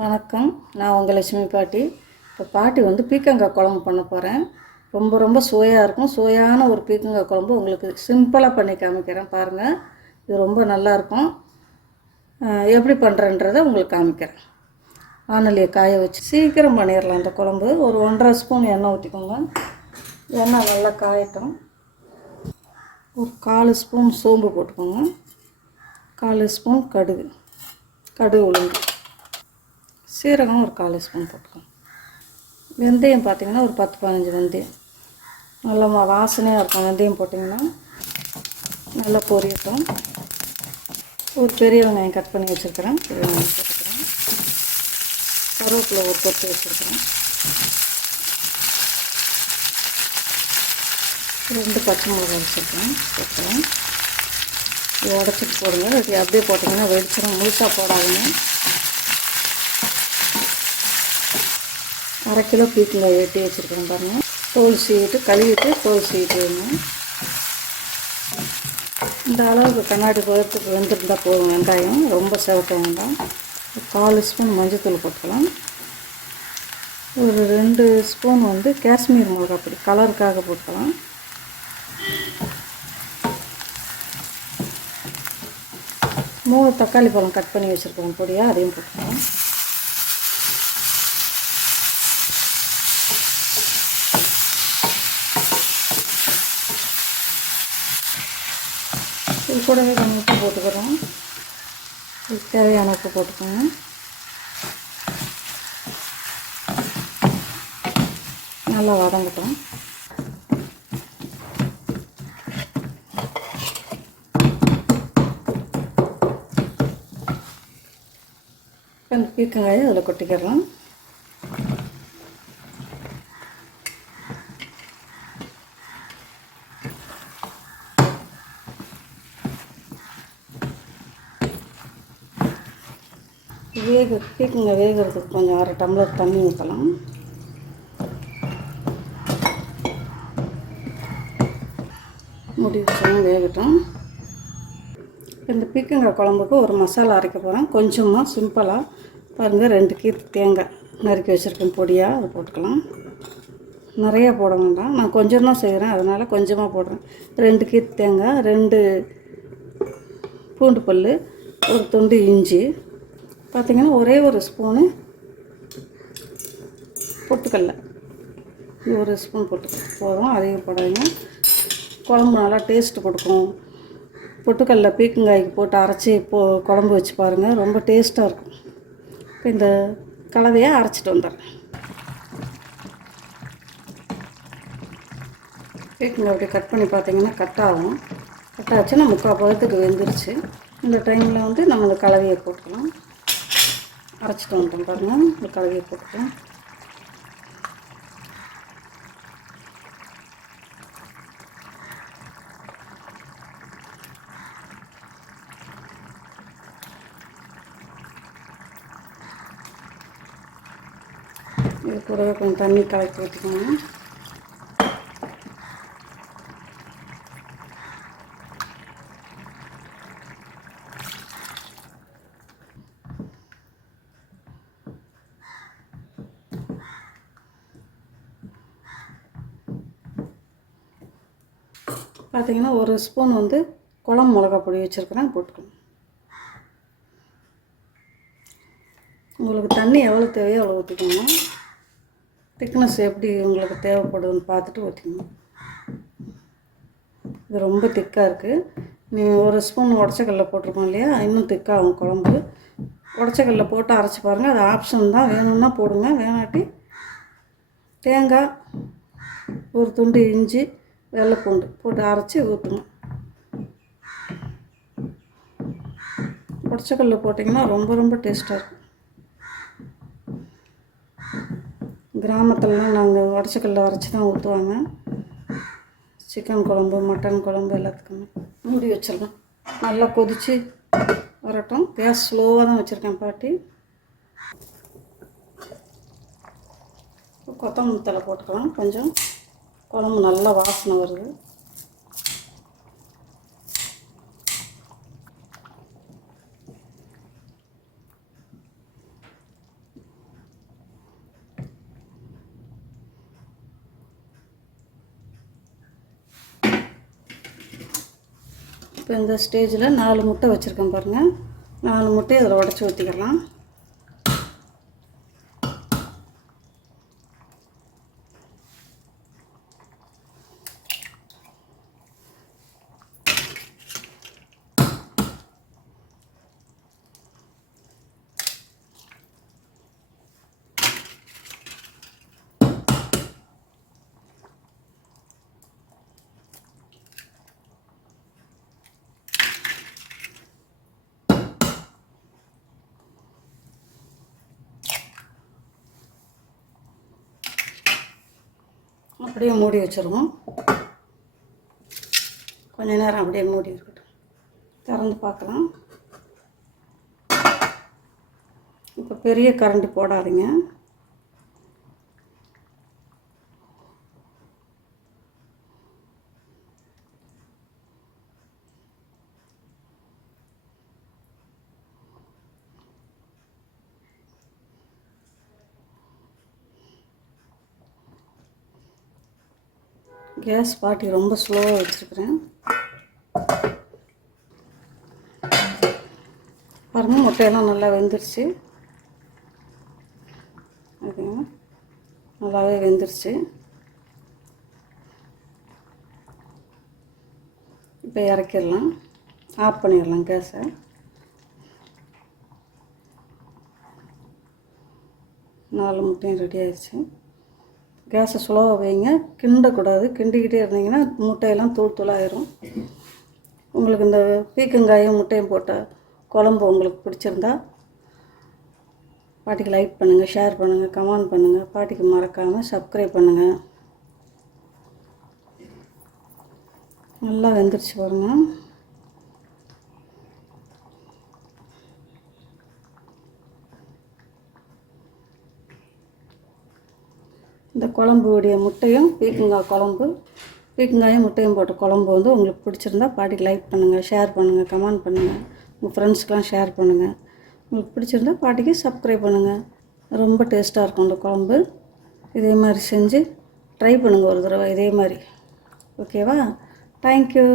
வணக்கம். நான் உங்கள் லட்சுமி பாட்டி. இப்போ பாட்டி வந்து பீக்கங்காய் குழம்பு பண்ண போகிறேன் ரொம்ப ரொம்ப சுவையாக இருக்கும். சுவையான ஒரு பீக்கங்காய் குழம்பு உங்களுக்கு சிம்பிளாக பண்ணி காமிக்கிறேன் பாருங்கள் இது ரொம்ப நல்லாயிருக்கும் எப்படி பண்ணுறேன்றதை உங்களுக்கு காமிக்கிறேன். வானொலியை காய வச்சு சீக்கிரம் பண்ணிடலாம் அந்த குழம்பு. ஒரு ஒன்றரை ஸ்பூன் எண்ணெய் ஊற்றிக்கோங்க எண்ணெய் நல்லா காயட்டும். ஒரு கால் ஸ்பூன் சோம்பு போட்டுக்கோங்க. கால் ஸ்பூன் கடுகு. கடுகு உளுந்து. சீரகம் ஒரு கால் ஸ்பூன் போட்டுக்கோங்க. வெந்தயம் பார்த்தீங்கன்னா ஒரு பத்து பதினஞ்சு வெந்தயம். நல்லா வாசனையாக இருக்கும் வெந்தயம் போட்டிங்கன்னா. நல்லா பொரியட்டும். ஒரு பெரிய வெங்காயம் கட் பண்ணி வச்சுருக்கிறேன். பெரிய வெங்காயம் போட்டுக்கிறேன். கருவேப்பிலை ஒரு கொத்து வச்சுருக்கிறேன். ரெண்டு பச்சை மிளகாய் வச்சுருக்கேன் போட்டுக்கிறேன். இது உடச்சிட்டு போடுங்க. இது அப்படியே போட்டிங்கன்னா வெடிச்சிடும் முழுசாக போடாதுங்க. அரை கிலோ பீக்கில் வெட்டி வச்சுருக்கேன் பாருங்கள் தோல் சீவிட்டு கழுவிட்டு தோல் சீவிட்டு வைங்க இந்த அளவுக்கு கண்ணாடி பதத்துக்கு வெந்திருந்தால் போதும் வெங்காயம். ரொம்ப செவக்க வேண்டாம். கால் ஸ்பூன் மஞ்சத்தூள் போட்டுக்கலாம். ஒரு ரெண்டு ஸ்பூன் வந்து காஷ்மீர் மிளகா பொடி கலருக்காக போட்டுக்கலாம். மூணு தக்காளி பழம் கட் பண்ணி வச்சுருக்கோம் பொடியாக அதையும் போட்டுக்கலாம். இது கூடவே கொஞ்சம் உப்பு போட்டுக்கிறோம். இது தேவையான உப்பு போட்டுக்கோங்க. நல்லா வதங்கட்டும். இப்போ இந்த பீக்கங்காயை அதில் கொட்டிக்கிறோம் வேக பீக்கங்காய் வேகிறதுக்கு கொஞ்சம் அரை டம்ளர் தண்ணி ஊற்றலாம் முடி வச்சோம் வேகட்டும். இந்த பீக்கங்காய் குழம்புக்கு ஒரு மசாலா அரைக்க போகிறேன் கொஞ்சமாக சிம்பிளாக பாருங்கள் ரெண்டு கீத்து தேங்காய் நறுக்கி வச்சுருக்கேன் பொடியாக அதை போட்டுக்கலாம். நிறைய போட வேண்டாம். நான் கொஞ்சம் தான் செய்கிறேன் அதனால் கொஞ்சமாக போடுறேன். ரெண்டு கீத்து தேங்காய் ரெண்டு பூண்டு பல் ஒரு துண்டு இஞ்சி பார்த்திங்கன்னா ஒரே ஒரு ஸ்பூனு பொட்டுக்கடல. ஒரு ஸ்பூன் போட்டு போதும்? அதையும் போடாதீங்க. குழம்பு நல்லா டேஸ்ட்டு கொடுக்கும். பொட்டுக்கடல பீக்கங்காய்க்கு போட்டு அரைச்சி போ குழம்பு வச்சு பாருங்கள் ரொம்ப டேஸ்ட்டாக இருக்கும். இப்போ இந்த கலவையை அரைச்சிட்டு வந்துடுறேன். பீக்கங்காய் அப்படி கட் பண்ணி பார்த்தீங்கன்னா கட் ஆகும். கட் ஆச்சுன்னா முக்கால் பதத்துக்கு வெந்துருச்சு. இந்த டைமில் வந்து நம்ம இந்த கலவையை போட்டுக்கலாம். அரைச்சிட்டு வந்துட்டோம் பாருங்கள் இந்த கலவையை போட்டுக்கலாம் இது கூடவே கொஞ்சம் தண்ணி கலக்கி ஊற்றிக்கோங்க பார்த்தீங்கன்னா ஒரு ஸ்பூன் வந்து குழம்பு மிளகா பொடி வச்சுருக்கிறேன் போட்டுக்கணும். உங்களுக்கு தண்ணி எவ்வளோ தேவையோ அவ்வளோ ஊற்றிக்கோங்க திக்னஸ் எப்படி உங்களுக்கு தேவைப்படுதுன்னு பார்த்துட்டு ஊற்றிக்கணும் இது ரொம்ப திக்காக இருக்குது நீ ஒரு ஸ்பூன் உடச்சக்கல்ல போட்டிருக்கோம் இல்லையா? இன்னும் திக்காகும் குழம்பு. உடச்சக்கல்ல போட்டு அரைச்சி பாருங்கள் அது ஆப்ஷன் தான். வேணும்னா போடுங்க. வேணாட்டி தேங்காய் ஒரு துண்டு இஞ்சி வெள்ளைப்பூண்டு போட்டு அரைச்சி ஊற்றுங்க உடச்சக்கல்ல போட்டிங்கன்னா ரொம்ப ரொம்ப டேஸ்ட்டாக இருக்கும். கிராமத்துலலாம் நாங்கள் உடச்சக்கல்ல அரைச்சி தான் ஊற்றுவாங்க. சிக்கன் குழம்பு மட்டன் குழம்பு எல்லாத்துக்குமே. மூடி வச்சிடலாம். நல்லா கொதித்து வரட்டும். கேஸ் ஸ்லோவாக தான் வச்சுருக்கேன் பாட்டி. கொத்தமல்லி தலை போட்டுக்கலாம் கொஞ்சம். குழம்பு நல்லா வாசனை வருது. இப்போ இந்த ஸ்டேஜில் நாலு முட்டை வச்சுருக்கேன் பாருங்கள் நாலு முட்டை இதில் உடச்சி ஊற்றிக்கலாம் அப்படியே மூடி வச்சுருவோம். கொஞ்ச நேரம் அப்படியே மூடி இருக்கட்டும். திறந்து பார்க்கலாம். இப்போ பெரிய கரண்டி போடாதீங்க. கேஸ் பாட்டி ரொம்ப ஸ்லோவாக வச்சுருக்குறேன். பாருங்க முட்டையெல்லாம் நல்லா வெந்துருச்சு. ஓகேங்க நல்லாவே வெந்துருச்சு. இப்போ இறக்கிடலாம். ஆஃப் பண்ணிடலாம் கேஸை. நாலு முட்டையும் ரெடி ஆயிடுச்சு. கேஸை ஸ்லோவாக வைங்க. கிண்டக்கூடாது. கிண்டிக்கிட்டே இருந்தீங்கன்னா முட்டையெல்லாம் தூள் தூளாயிரும். உங்களுக்கு இந்த பீக்கங்காயும் முட்டையும் போட்ட குழம்பு உங்களுக்கு பிடிச்சிருந்தா பாட்டிக்கு லைக் பண்ணுங்கள் ஷேர் பண்ணுங்கள் கமெண்ட் பண்ணுங்கள் பாட்டிக்கு மறக்காமல் சப்ஸ்கிரைப் பண்ணுங்கள் நல்லா வெந்துருச்சு பாருங்கள் இந்த குழம்புடைய முட்டையும் பீக்கங்காய் குழம்பு பீக்கங்காயும் முட்டையும் போட்ட குழம்பு வந்து உங்களுக்கு பிடிச்சிருந்தா பாட்டிக்கு லைக் பண்ணுங்கள் ஷேர் பண்ணுங்கள் கமெண்ட் பண்ணுங்கள் உங்கள் ஃப்ரெண்ட்ஸ்க்கெலாம் ஷேர் பண்ணுங்கள் உங்களுக்கு பிடிச்சிருந்தா பாட்டிக்கு சப்ஸ்கிரைப் பண்ணுங்கள் ரொம்ப டேஸ்ட்டாக இருக்கும் இந்த குழம்பு. இதே மாதிரி செஞ்சு ட்ரை பண்ணுங்கள் ஒரு தடவை இதே மாதிரி. ஓகேவா தேங்க்யூ